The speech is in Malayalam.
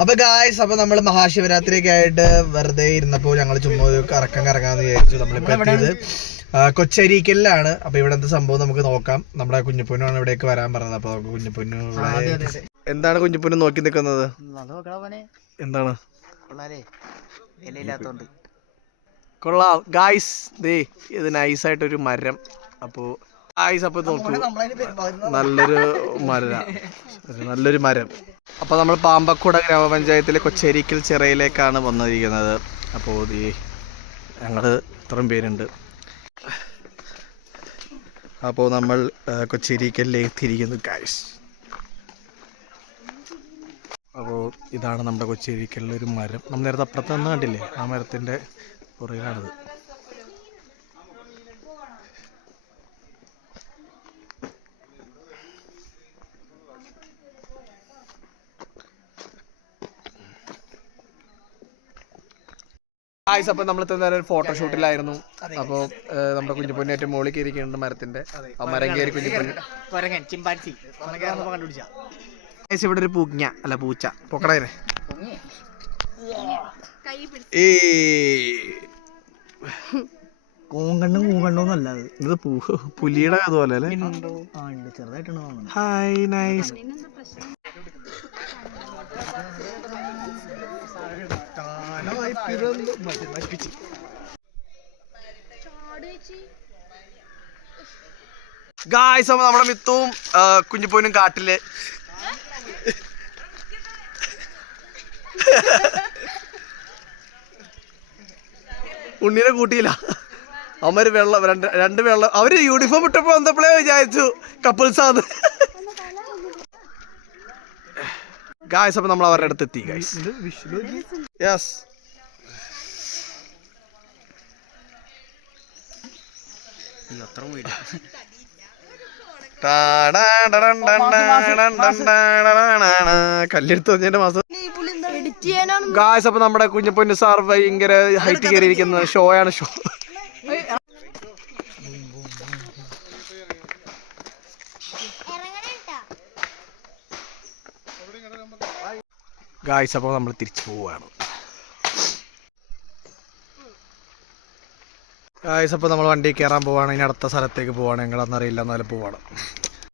അപ്പൊ ഗായ്സ്, അപ്പൊ നമ്മള് മഹാശിവരാത്രിയൊക്കെ ആയിട്ട് വെറുതെ ഇരുന്നപ്പോ ഞങ്ങൾ ചുമ്മാ ഒരു കറങ്ങാന്ന് വിചാരിച്ചു. നമ്മളിപ്പോ എത്തിയത് കൊച്ചരീക്കലിലാണ്. അപ്പൊ ഇവിടെ എന്ത് സംഭവം നമുക്ക് നോക്കാം. നമ്മുടെ കുഞ്ഞിപ്പൊന്നാണ് ഇവിടേക്ക് വരാൻ പറഞ്ഞത്. അപ്പൊ കുഞ്ഞിപ്പൊന്നു എന്താണ് കുഞ്ഞിപ്പൊന്നു നോക്കി നിൽക്കുന്നത്? എന്താണ് കൊള്ളാം ഗായ്സ്, ദേ ഇത് നൈസായിട്ടൊരു മരം. അപ്പോ ഗായ്സ്, അപ്പൊ നോക്കൂ, നല്ലൊരു മരം. അപ്പോൾ നമ്മൾ പാമ്പക്കുട ഗ്രാമപഞ്ചായത്തിലെ കൊച്ചേരിക്കൽ ചിറയിലേക്കാണ് വന്നിരിക്കുന്നത്. അപ്പോൾ ഞങ്ങൾ ഇത്രയും പേരുണ്ട്. അപ്പോൾ നമ്മൾ കൊച്ചേരിക്കലിലേക്ക് തിരിക്കുന്നു ഗായ്സ്. അപ്പോൾ ഇതാണ് നമ്മുടെ കൊച്ചേരിക്കലിലൊരു മരം. നമ്മൾ നേരത്തെ അപ്പുറത്ത് നിന്ന് കണ്ടില്ലേ, ആ മരത്തിൻ്റെ പുറകിലാണിത്. അപ്പോൾ നമ്മൾ ഒരു ഫോട്ടോഷൂട്ടിലായിരുന്നു. അപ്പോൾ നമ്മുടെ കുഞ്ഞിപ്പൊന്നേറ്റവും മോളിൽ കയറിക്കുന്നുണ്ട് മരത്തിന്റെ. ആ മരം കയറി കുഞ്ഞിപ്പൊന്നു ഇവിടെ ഒരു പൂച്ച പൊക്കടേനെ. കൂങ്കണ്ണൊന്നല്ല, ഇത് പുലിയുടെ അതുപോലെ അല്ലേ? Hi, nice. ഗായ്സ്, അപ്പൊ നമ്മുടെ മിത്തുവും കുഞ്ഞിപ്പൊന്നും കാട്ടില്. ഉണ്ണിനെ കൂട്ടിയില്ല. അവന്മാര് രണ്ട് വെള്ളം അവര് യൂണിഫോം ഇട്ടപ്പോ വന്നപ്പോഴേ വിചാരിച്ചു കപ്പിൾസാന്ന്. ഗായ്സ്, അപ്പൊ നമ്മൾ അവരുടെ അടുത്ത് എത്തി ഗായ്സ്. യെസ്, കല്ലെടുത്ത് വന്നതിന്റെ മാസം. ഗായ്സ്, അപ്പൊ നമ്മുടെ കുഞ്ഞിപ്പൊന്നു സാർ ഭയങ്കര ഹൈറ്റ് കയറിയിരിക്കുന്ന ഷോയാണ്. ഗായ്സ്, അപ്പോൾ നമ്മൾ തിരിച്ചു പോവുകയാണ്. ഗായ്സ്, അപ്പോൾ നമ്മൾ വണ്ടി കയറാൻ പോവാണ്. ഇനി അടുത്ത സ്ഥലത്തേക്ക് പോവാണ്. എങ്ങനെയാണെന്നറിയില്ല, എന്നാലും പോവാണ്.